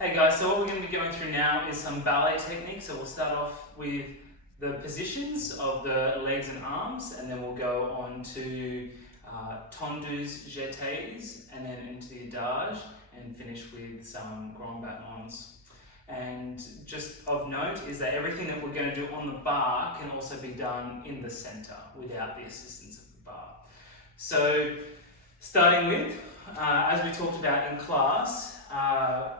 Hey guys, so what we're going to be going through now is some ballet techniques. So we'll start off with the positions of the legs and arms, and then we'll go on to tendus, jetés, and then into the adage, and finish with some grand battements. And just of note is that everything that we're going to do on the bar can also be done in the center without the assistance of the bar. So starting with, as we talked about in class,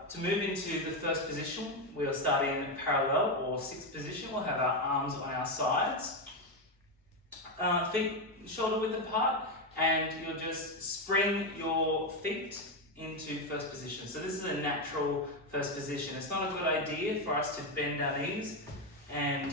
to move into the first position, we'll start in parallel or sixth position. We'll have our arms on our sides, feet shoulder width apart, and you'll just spring your feet into first position. So this is a natural first position. It's not a good idea for us to bend our knees and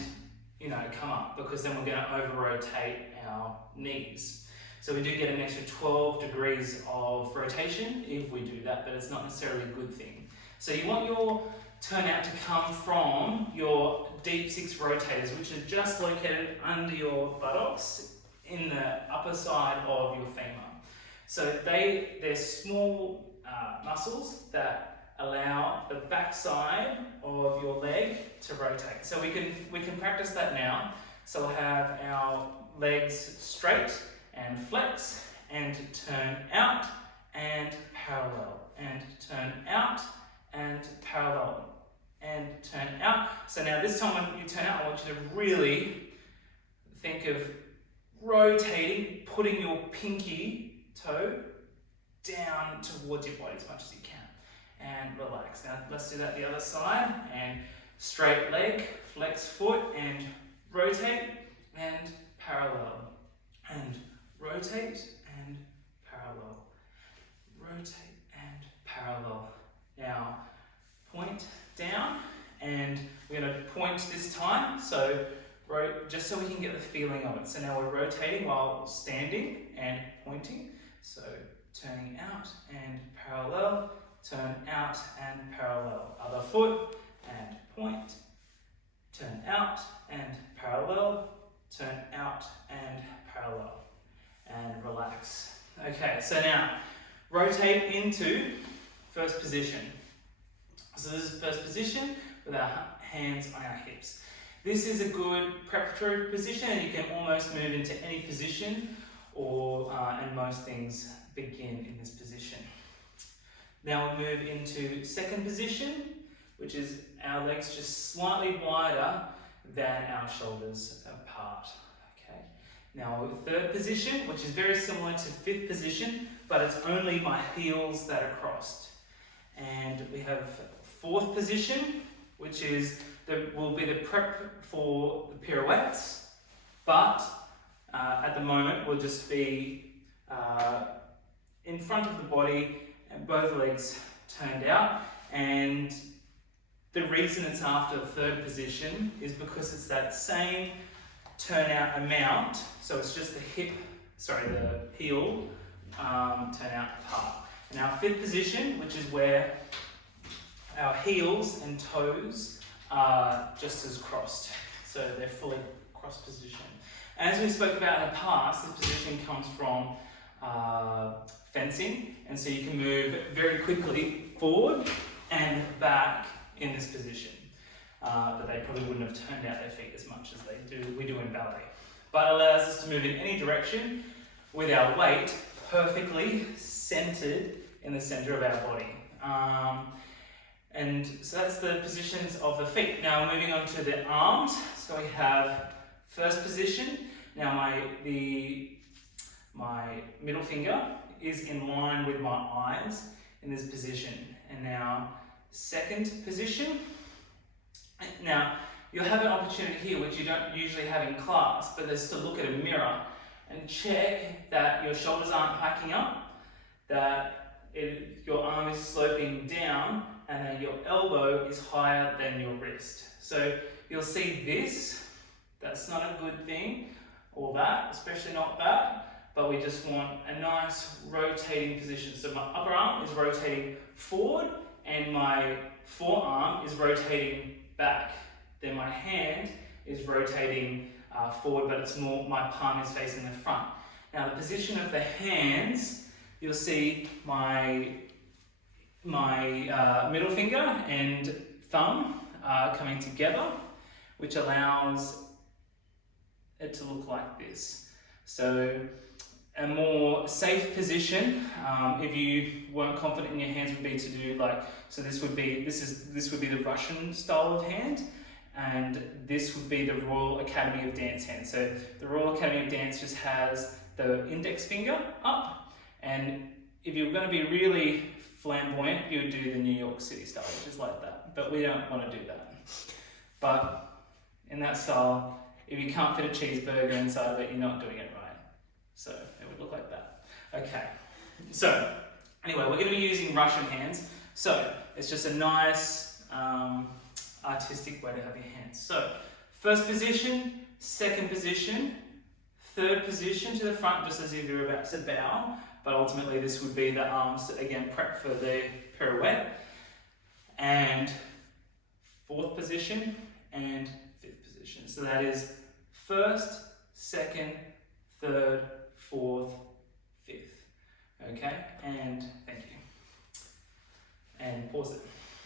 come up, because then we're going to over rotate our knees. So we do get an extra 12 degrees of rotation if we do that, but it's not necessarily a good thing. So you want your turnout to come from your deep six rotators, which are just located under your buttocks in the upper side of your femur. So they're small muscles that allow the back side of your leg to rotate. So we can practice that now. So we'll have our legs straight and flex and turn out and parallel and turn out and parallel and turn out. So now this time when you turn out, I want you to really think of rotating, putting your pinky toe down towards your body as much as you can, and relax. Now let's do that the other side, and straight leg, flex foot and rotate and parallel and rotate and parallel, rotate and parallel. Now point down, and we're going to point this time, so just so we can get the feeling of it. So now we're rotating while standing and pointing. So turning out and parallel, turn out and parallel. Other foot and point, turn out and parallel, turn out and parallel. And relax. Okay, so now rotate into first position. So this is first position with our hands on our hips. This is a good preparatory position, and you can almost move into any position, and most things begin in this position. Now we'll move into second position, which is our legs just slightly wider than our shoulders apart. Now third position, which is very similar to fifth position, but it's only my heels that are crossed. And we have fourth position, which will be the prep for the pirouettes, but at the moment we'll just be in front of the body and both legs turned out. And the reason it's after the third position is because it's that same turnout amount, so it's just the heel turnout part. And our fifth position, which is where our heels and toes are just as crossed, so they're fully cross position. And as we spoke about in the past, this position comes from fencing, and so you can move very quickly forward and back in this position. But they probably wouldn't have turned out their feet as much as we do in ballet. But it allows us to move in any direction with our weight perfectly centered in the center of our body. And so that's the positions of the feet. Now moving on to the arms. So we have first position. Now my middle finger is in line with my eyes in this position. And now second position. Now, you'll have an opportunity here, which you don't usually have in class, but is to look at a mirror and check that your shoulders aren't hiking up, that your arm is sloping down, and that your elbow is higher than your wrist. So you'll see this, that's not a good thing, or that, especially not that, but we just want a nice rotating position. So my upper arm is rotating forward, and my forearm is rotating back. Then my hand is rotating forward, but it's more, my palm is facing the front. Now the position of the hands, you'll see my middle finger and thumb are coming together, which allows it to look like this. So a more safe position, if you weren't confident in your hands, would be to do like, so this would be the Russian style of hand, and this would be the Royal Academy of Dance hand. So the Royal Academy of Dance just has the index finger up, and if you were going to be really flamboyant, you would do the New York City style, which is like that. But we don't want to do that. But in that style, if you can't fit a cheeseburger inside of it, you're not doing it right. So it would look like that. Okay, so anyway, we're going to be using Russian hands. So it's just a nice artistic way to have your hands. So first position, second position, third position to the front, just as if you're about to bow. But ultimately this would be the arms, again, prep for the pirouette. And fourth position and fifth position. So that is first, second, third, fourth, fifth. Okay, and